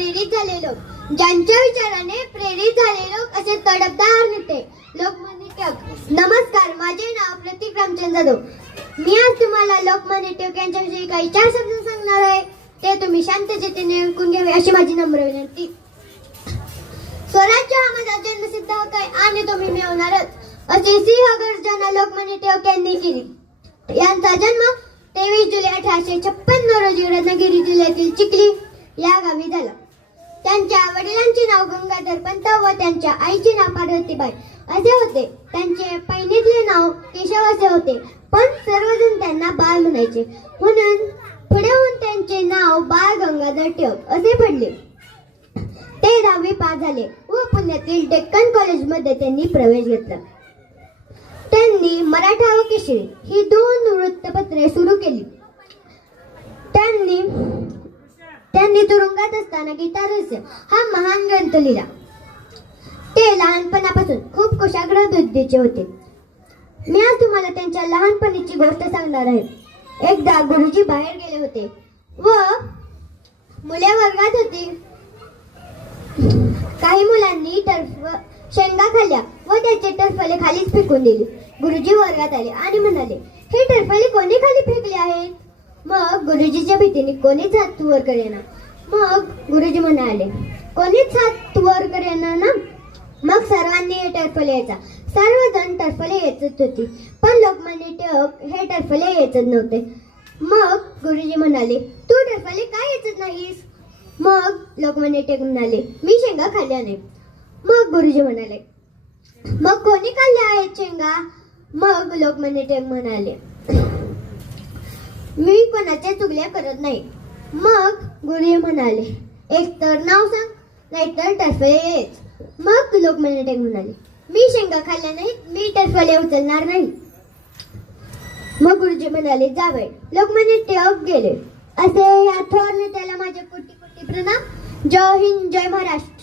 प्रेरित झाले लोक, ज्यांच्या विचाराने प्रेरित झाले लोक असे तडफदार नेते लोकमान्य टिळक. नमस्कार, माझे नाव प्रतीक रामचंद्र जाधव. मी आज तुम्हाला लोकमान्य टिळक यांच्याविषयी काही 4 शब्द सांगणार आहे. ते तुम्ही शांततेने ऐकून घ्यावे अशी माझी नम्र विनंती. स्वराज्य हा माझा जन्मसिद्ध हक्क आहे आणि तो मी मिळवणारच, अशी सिंह गर्जना लोकमान्य टिळक यांनी केली. यांचा जन्म 23 जुलै 1856 रोजी रत्नागिरी जिल्ह्यातील चिखली या गावी झाला. त्यांच्या वडिलांचे नाव गंगाधर पंत व त्यांच्या आईचे नाव पार्वतीबाई असे होते. त्यांचे पहिलीतले नाव केशव असे होते, पण सर्वजण त्यांना बाळ म्हणायचे, म्हणून पुढे होऊन त्यांचे नाव बाळ गंगाधर टिळक असे पडले. ते 10वी पास झाले व पुण्यातील डेक्कन कॉलेजमध्ये त्यांनी प्रवेश घेतला. त्यांनी मराठा व केसरी ही 2 वृत्तपत्रे सुरू केली. त्यांनी तुरुंगात असताना गीता रहस्य हा महान ग्रंथ लिहिला. ते लहानपणापासून खूप कुशाग्र बुद्धीचे होते. मी आज तुम्हाला त्यांच्या लहानपणीची गोष्ट सांगणार आहे. एकदा गुरुजी बाहेर गेले होते व मुले वर्गात होती. काही मुलांनी शेंगा खाल्ल्या व त्याचे टरफले खालीच फेकून दिले. गुरुजी वर्गात आले आणि म्हणाले, हे टरफले कोणी खाली फेकले आहेत? मग गुरुजीच्या भीतीने कोणीच हात वर करेना. मग गुरुजी म्हणाले, कोणीच हात वर करेना ना. मग सर्वांनी हे टरफले यायचा. सर्वजण टरफले येतच होती, पण लोकमान्य टिळक हे टरफले येतच नव्हते. मग गुरुजी म्हणाले, तू टरफले काय येतच नाहीस? मग लोकमान्य टिळक म्हणाले, मी शेंगा खाल्ल्या नाही. मग गुरुजी म्हणाले, मग कोणी खाल्ल्या आहेत शेंगा? मग लोकमान्य टिळक म्हणाले, मी कोणाच्या चुगल्या करत नाही. मग गुरुजी म्हणाले, एक तर नाव सांग, नाहीतर टरफले येच. मग लोकमान्य टिळक म्हणाले, मी शेंगा खाल्ल्या नाहीत, मी टरफले उचलणार नाही. मग गुरुजी म्हणाले, जावे. लोकमान्य टिळक गेले. असे या थोर नेत्याला माझे कोटी कोटी प्रणाम. जय हिंद, जय महाराष्ट्र.